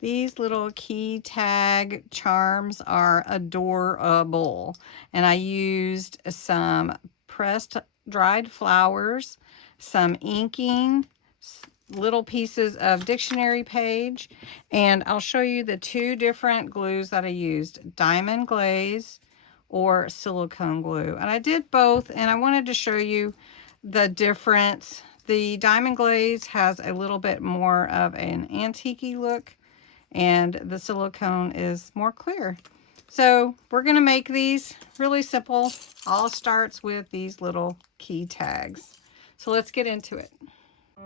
These little key tag charms are adorable. And I used some pressed dried flowers, some inking, little pieces of dictionary page, and I'll show you the two different glues that I used, diamond glaze or silicone glue. And I did both, and I wanted to show you the difference. The diamond glaze has a little bit more of an antique-y look, and the silicone is more clear. So we're going to make these really simple. All starts with these little key tags. So let's get into it. All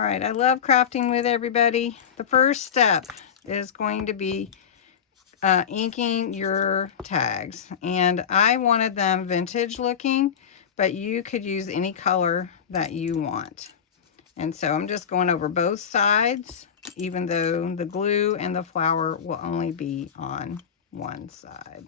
right, I love crafting with everybody. The first step is going to be inking your tags, and I wanted them vintage looking, but you could use any color that you want. And so I'm just going over both sides, even though the glue and the flower will only be on one side.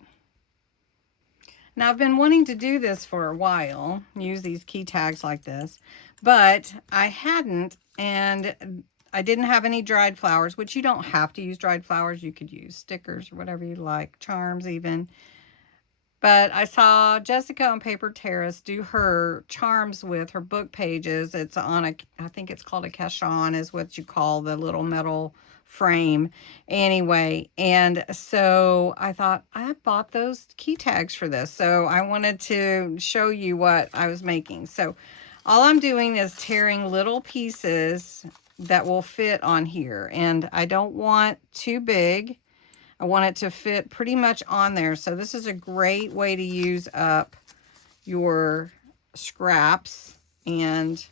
Now I've been wanting to do this for a while, use these key tags like this, but I hadn't, and I didn't have any dried flowers, which you don't have to use dried flowers. You could use stickers or whatever you like, charms even. But I saw Jessica on Paper Terrace do her charms with her book pages. It's on a, I think it's called a caisson is what you call the little metal frame. Anyway, and so I thought I bought those key tags for this. So I wanted to show you what I was making. So all I'm doing is tearing little pieces that will fit on here. And I don't want too big. I want it to fit pretty much on there. So this is a great way to use up your scraps and,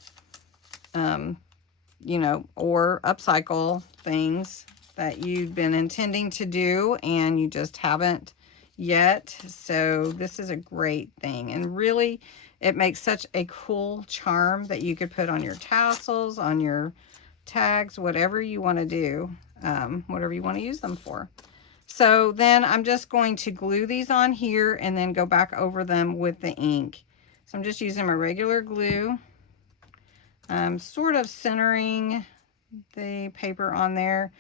you know, or upcycle things that you've been intending to do and you just haven't yet. So this is a great thing. And really, it makes such a cool charm that you could put on your tassels, on your tags, whatever you want to do, whatever you want to use them for. So then I'm just going to glue these on here and then go back over them with the ink. So I'm just using my regular glue. I'm sort of centering the paper on there.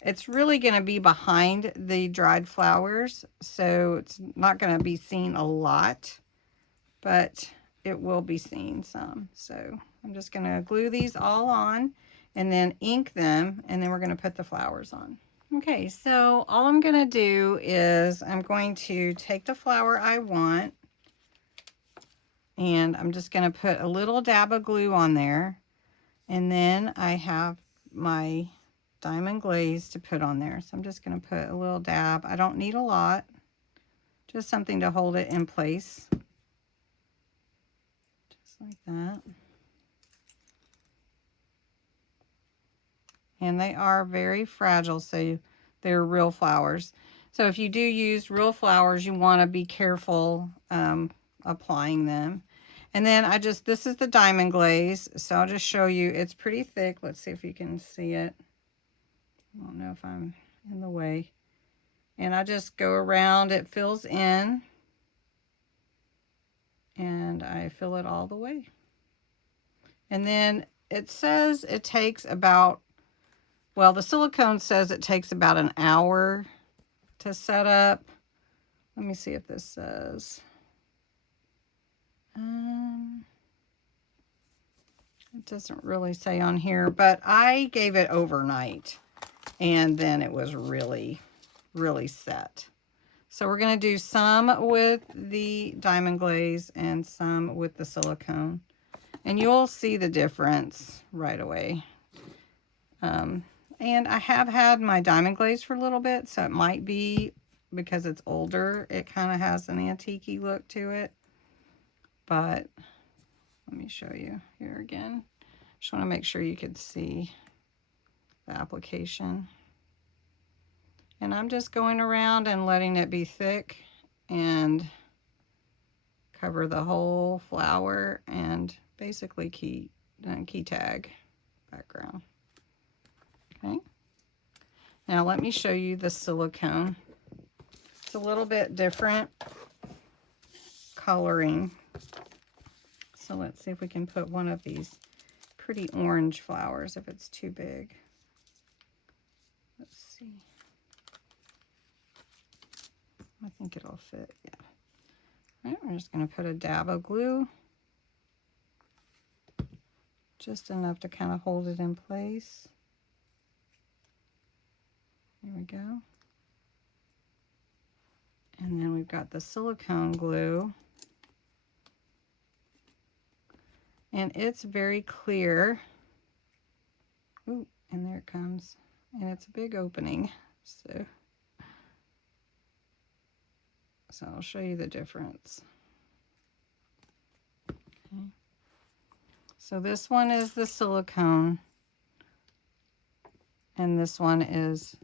It's really going to be behind the dried flowers, so it's not going to be seen a lot, but it will be seen some. So I'm just going to glue these all on and then ink them, and then we're going to put the flowers on. Okay, so all I'm going to do is I'm going to take the flower I want, and I'm just going to put a little dab of glue on there, and then I have my diamond glaze to put on there. So I'm just going to put a little dab. I don't need a lot, just something to hold it in place, just like that. And they are very fragile, so they're real flowers. So if you do use real flowers, you want to be careful applying them. And then this is the diamond glaze, so I'll just show you. It's pretty thick. Let's see if you can see it. I don't know if I'm in the way. And I just go around, it fills in, and I fill it all the way. And then it says it takes about, well, the silicone says it takes about an hour to set up. Let me see if this says. It doesn't really say on here, but I gave it overnight, and then it was really, really set. So we're going to do some with the diamond glaze and some with the silicone, and you'll see the difference right away. And I have had my diamond glaze for a little bit, so it might be because it's older, it kind of has an antique-y look to it. But let me show you here again. Just want to make sure you can see the application. And I'm just going around and letting it be thick and cover the whole flower and basically key tag background. Okay. Now let me show you the silicone. It's a little bit different coloring. So let's see if we can put one of these pretty orange flowers if it's too big. Let's see. I think it'll fit, yeah. All right, we're just going to put a dab of glue. Just enough to kind of hold it in place. There we go. And then we've got the silicone glue. And it's very clear. Ooh, and there it comes. And it's a big opening. So I'll show you the difference. Okay. So this one is the silicone. And this one is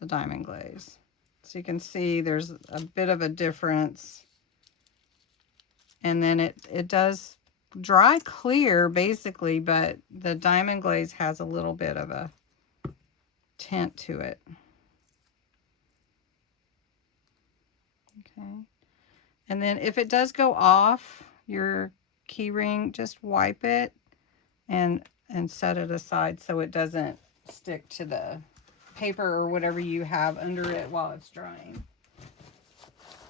the diamond glaze. So you can see there's a bit of a difference. And then it does dry clear basically, but the diamond glaze has a little bit of a tint to it. Okay. And then if it does go off your key ring, just wipe it and set it aside so it doesn't stick to the paper or whatever you have under it while it's drying.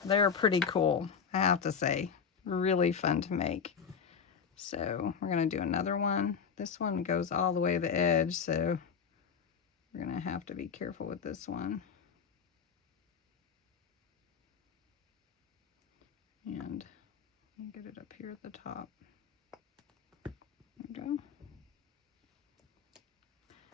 They're pretty cool, I have to say. Really fun to make. So we're going to do another one. This one goes all the way to the edge, so we're going to have to be careful with this one. And get it up here at the top. There we go.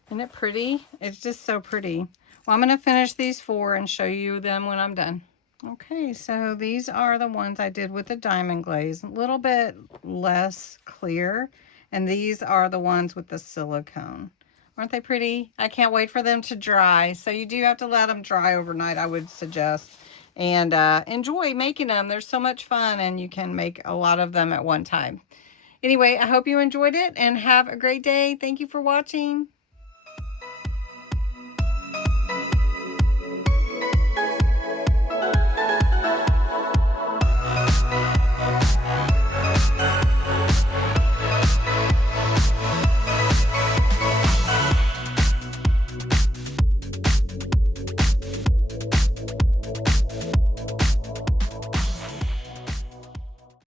Isn't it pretty? It's just so pretty. Well, I'm going to finish these 4 and show you them when I'm done. Okay, so these are the ones I did with the diamond glaze. A little bit less clear. And these are the ones with the silicone. Aren't they pretty? I can't wait for them to dry. So you do have to let them dry overnight, I would suggest. And enjoy making them. They're so much fun, and you can make a lot of them at one time. Anyway, I hope you enjoyed it, and have a great day. Thank you for watching.